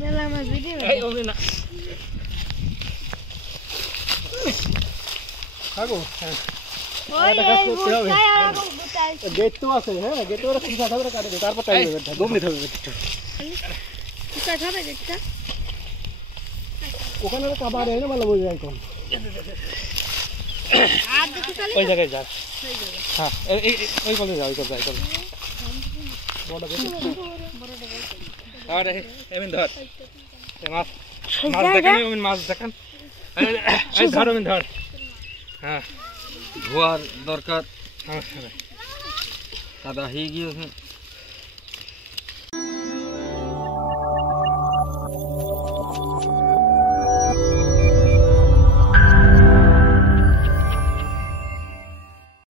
মেলা মাছ ভিডিও এই ওই না খাগো হ্যাঁ ওই বুটাই আর বুটাই গেট তো আছে হ্যাঁ গেট ওরা খুব সাদা করে কাটে তারপর টাইম হবে গমনি থাকবে একটু বুটাই খাবে গেটটা ওখানে কাবার এনে ভালো বই যায় কোন আর দেখি খালি ওই জায়গায় যা হ্যাঁ এই ওই বলে যাও ওই করে যাই চল বড় গেট আরে এমন ধর মাছ মাছ দেখেন এমন মাছ দেখেন এই ধর এমন ধর হ্যাঁ ধোয়ার দরকার হ্যাঁ কাদা হয়ে গিয়েছে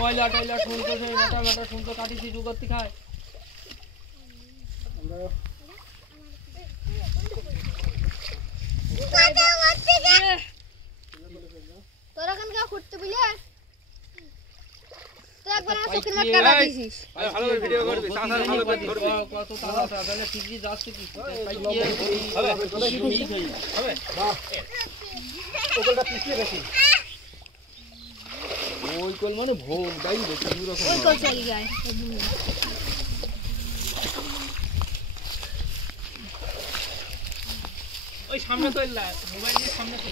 ময়লা টয়লা শুনতো সেই মোটা মোটা শুনতো কাটিছি জুগতি খায় তোরা কান কা করতে বুঝলে তুই একবার চোখের মাঠ কাটা দিছিস ভালো করে ভিডিও করবি সাদা ভালো করে ধরবি কত তাড়া তাহলে ঠিকই যাচ্ছে কি হবে হবে বাহ ওকলটা পিছিয়ে রাখি ওই কল মানে ভোগ দাই বেশি দূর আছে ওই কল চলে যায় ওই সামনে তো এলা মোবাইল নিয়ে সামনে তো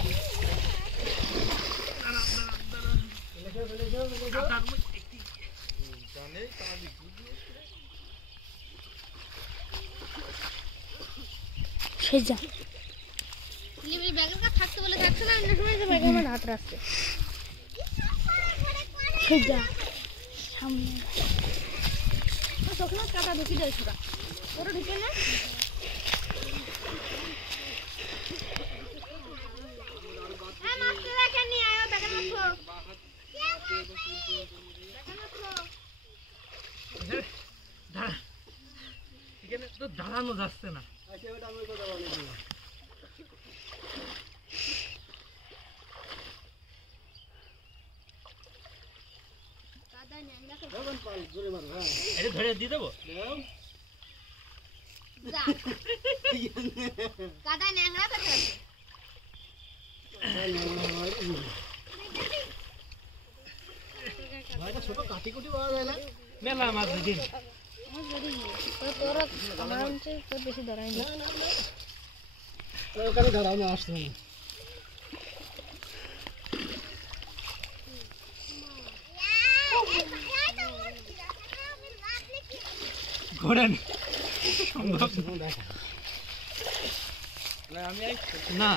সেজা লিবি ব্যাগের কা থাকতে বলে থাকছে না অন্য সময় যে ব্যাগের মধ্যে হাত রাখছে সেজা সামনে চোখের মাঠ কাটা ঢুকি যায় ছোড়া ওরা ঢুকে না এখানে তো দাঁড়ানো যাচ্ছে না এটা ধরে দিয়ে দেবো কাদা ন্যাংরা কাটা ছোট কাটি কুটি পাওয়া যায় না মেলা মাছ দিন তোরা আমার হচ্ছে তোর বেশি ধরাই না ওখানে দাঁড়াও না আসতে ঘোরেন আমি না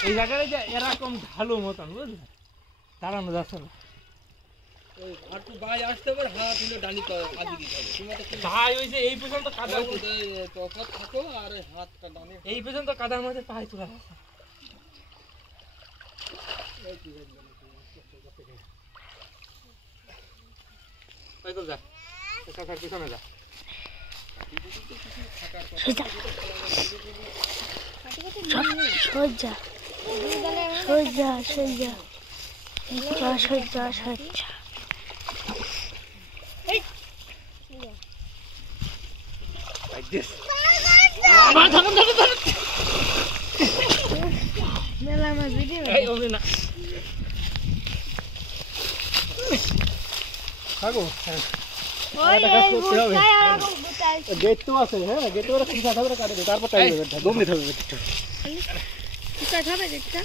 এই জায়গায় যে এরকম ঢালু মতন বুঝলে দাঁড়ানো যাচ্ছে না আর তুই ভাই আসতে পারে হাত তুলে ডালি আদি দিতে হবে তুমি তো ভাই ওই যে এই পর্যন্ত কাদা তফাৎ থাকো আর হাতটা ডানে এই পর্যন্ত কাদার মধ্যে পায়ে তোলা যা পিছনে যা সজ্জা সজ্জা সজ্জা সজ্জা সজ্জা সজ্জা like this মেলা মাছ ভিডিও এই ওই না খাগো হ্যাঁ ওই বুটাই আর বুটাই গেট তো আছে হ্যাঁ গেট ওরা খুব সাদা করে কাটে তারপর টাইম হবে গমনি থাকবে একটু বুটাই খাবে গেটটা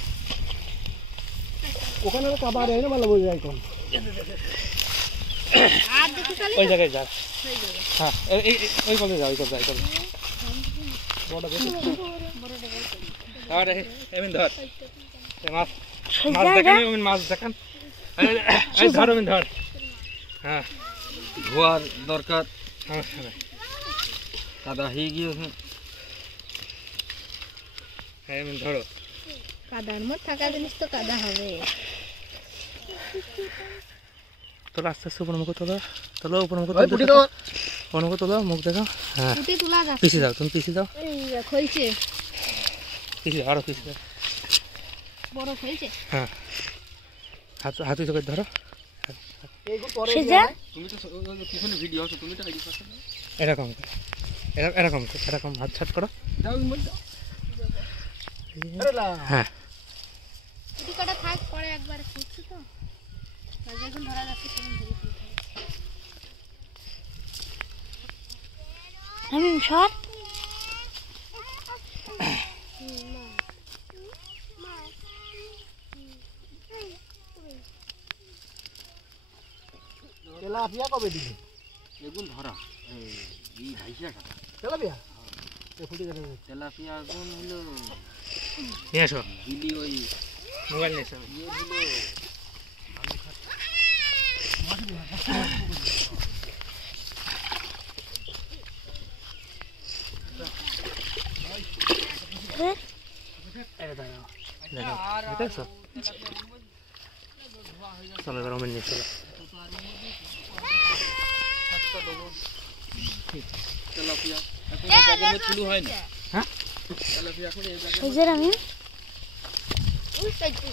ওখানে কাবার এনে ভালো বই যায় কোন আর দেখি খালি ওই জায়গায় যা হ্যাঁ এই ওই বলে যাও ওই করে যাই চল বড় গেট আরে এমন ধর মাছ মাছ দেখেন এমন মাছ দেখেন এই ধর এমন ধর হ্যাঁ ধোয়ার দরকার হ্যাঁ কাদা হয়ে গিয়েছে হ্যাঁ এমন ধরো কাদার মধ্যে থাকা জিনিস তো কাদা হবে তোলা আস্তে আস্তে উপর মুখ তোলা তোলা উপর মুখ তোলা উপর মুখ তোলা মুখ দেখো হ্যাঁ উঠে তোলা যাচ্ছে পিছিয়ে যাও তুমি পিছিয়ে যাও এই খইছে পিছিয়ে আরো পিছিয়ে যাও বড় খইছে হ্যাঁ হাত হাতে চোখে ধরো সেজা তুমি তো পিছনে ভিডিও আছে, তুমি তো আইডি পাচ্ছ না। এরকম এরকম এরকম হাত ছাট করো। দাও ইমন দাও। আরে লা হ্যাঁ কুটি কাটা থাক, পরে একবার খুঁজছি তো যখন ধরা যাচ্ছে তখন ধরে ফেলতে হবে। আমি শট তেলাপিয়া কবে দিবি? এগুন ধরা এই 250 টাকা তেলাপিয়া। তেলাপিয়া আগুন হলো নিয়ে আসো, দিলি ওই মোবাইল নিয়ে এসো। ইয়ে হলো দেখছো? চলো এবার মোবাইল নিয়ে চলো। তেলাপিয়া এখন এই জায়গায় তুলু হয় না। হ্যাঁ তেলাপিয়া এখন এই জায়গায় এই যে আমি উল্টাই তো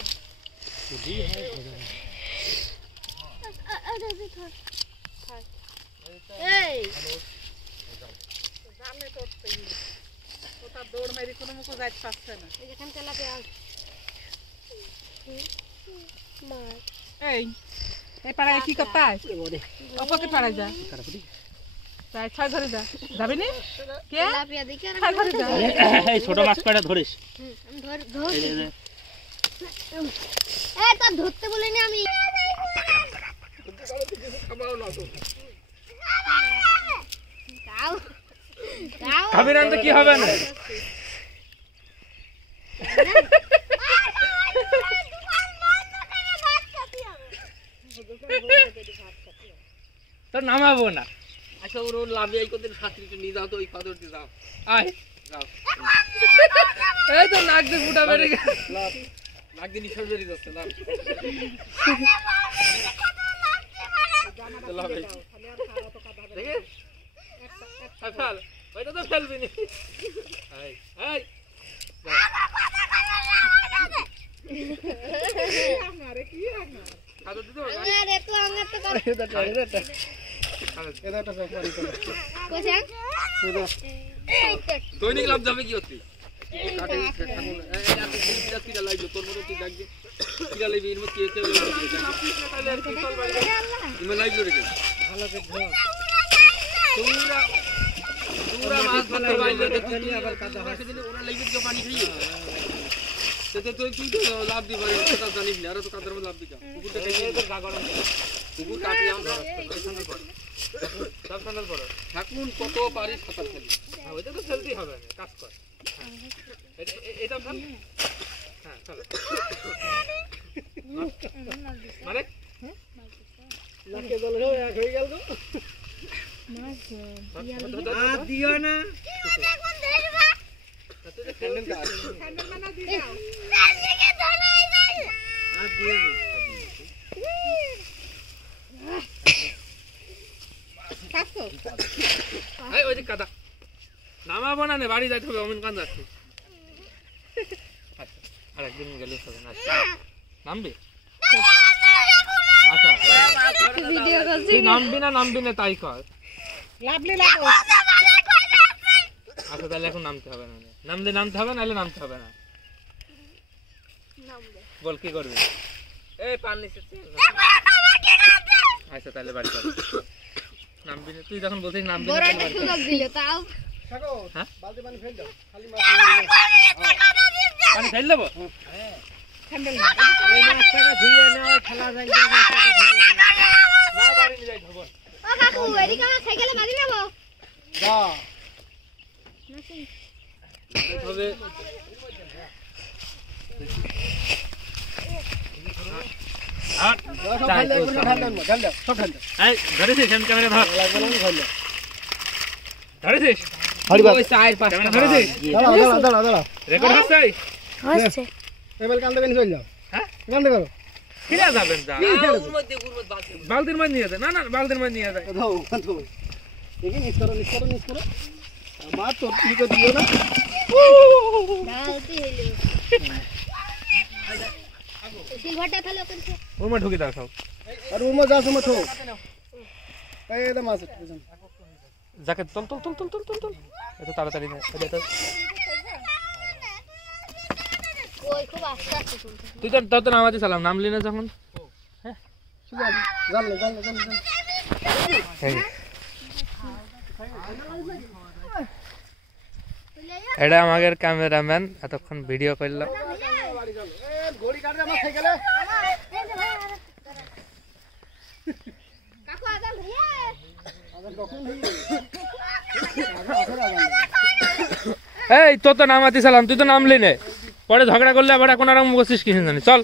এই জানে তো ওটা দৌড় মেরে কোনো মুখ যাইতে পারছে না। এই যেখান তেলাপিয়া মার এই পাড়ায় কি করতে হয়? অপকে পাড়ায় যা, তাই ছয় ঘরে যা, যাবি নি? কে তেলাপিয়া দেখি আর ছয় ঘরে যা। এই ছোট মাছ কয়টা ধরিস? আমি ধর এ তো ধরতে বলিনি আমি। খাবি না তো কি হবে না? তোর নামাবো না। আচ্ছা ওর লাভে এই কত শাস্ত্রীতে নিয়ে যাও তো, ওই কদর দিয়ে যাও। আয় যাও এই তো নাক দিয়ে ফুটা বেরিয়ে গেল। লাভ নাক দিয়ে নিঃশ্বাস বেরিয়ে যাচ্ছে। লাভ লাভ দেখে ফেল, ওইটা তো ফেলবি নি। এই এই খাদর দিতে হবে। আরে তো আমার তো কর কোথায় দৈনিক লাভ যাবে কি হচ্ছে? কাটে ঠাকুর এত কিরা লাগলো তোর মতো তুই লাগবে কিরা লাগবে এর মধ্যে কে তুমি লাগলো রে ভালো করে ধর তোমরা তোমরা মাছ ধরতে বাইরে দেখলি আবার কাদা হয় সেদিন ওরা লাগবে যে পানি খাইয়ে সেটা তো তুই তো লাভ দি পারে সেটা জানিস না আর তো কাদার মধ্যে লাভ দিকা কুকুরটা খাইয়ে তোর গা গরম কুকুর কাটি আমরা সামনে পড়ে সব সামনে পড়ে ঠাকুর কত পারি সাঁতার খেলি। হ্যাঁ ওইটা তো ফেলতেই হবে না, কাজ কর। এটা ফেল। হ্যাঁ চলো মানে নাকে জল এক হয়ে গেল তো আর দিও না হ্যান্ডেল কাট হ্যান্ডেল বানা দি যাও। আর দিও না খাচ্ছো? এই ওই যে কাদা নামাবো না, নে বাড়ি যাইতে হবে। অমিন কান যাচ্ছে। আর একদিন গেলে হবে না। নামবি? আচ্ছা ভিডিও করছি তুই নামবি না তাই কর। লাভলি লাগো। আচ্ছা তাহলে এখন নামতে হবে না। নামতে হবে, নাহলে নামতে হবে না। বল কি করবি? এই পান নিচে আচ্ছা তাহলে বাড়ি চল। নামবি না তুই যখন বলছিস নামবি না বড় তাহলে একটা বাড়ি চল। সুযোগ দিল তাও থাকো হ্যাঁ? বালতি পানি ফেল দাও খালি মাছ পানি ফেল দেবো? হ্যান্ডেল না। এই মাছটাকে ধুয়ে নাও খেলা যায় না বাড়ি নিয়ে যাই ধবন। ও কাকু এদিকে আমার সাইকেলে বাড়ি নেবো যা হবে আর সব ঠান্ডা একদম ঠান্ডা সব ঠান্ডা এই ধরেছিস? আমি ক্যামেরা ধর। লাগবে না ঠান্ডা ধরেছিস? ওই চায়ের পাশে ক্যামেরা ধরেছিস? দাঁড়া রেকর্ড হচ্ছে? হচ্ছে এবার কান্দে কেন চল যাও হ্যাঁ? কান্দে করো ফিরে যাবেন যা। ওর মধ্যে বালতির মধ্যে নিয়ে যায়। না বালতির মধ্যে নিয়ে যায়। দাও দাও দেখি নিস করো মা তো ঠিক দিও না ডালতি হইলো সিলভারটা তাহলে ওখানে ওর মধ্যে ঢুকে দাও সব। আর ওমা যা সময় থো এই দা মাছ যাকে চল চল চল চল চল চল চল এত তাড়াতাড়ি না এটা ওই খুব আস্তে আস্তে চলছে। তুই তো নামাতে সালাম নামলি না যখন জানলে জানলে জানলে এটা আমাদের ক্যামেরাম্যান এতক্ষণ ভিডিও করলো ঘড়ি কাটে আমার সাইকেলে কাকু আদাল ভাইয়া আবার কখন এই তো নামাতে সালাম তুই তো নামলি না পরে ঝগড়া করলে আবার এখন আরাম করছিস কি জানি চল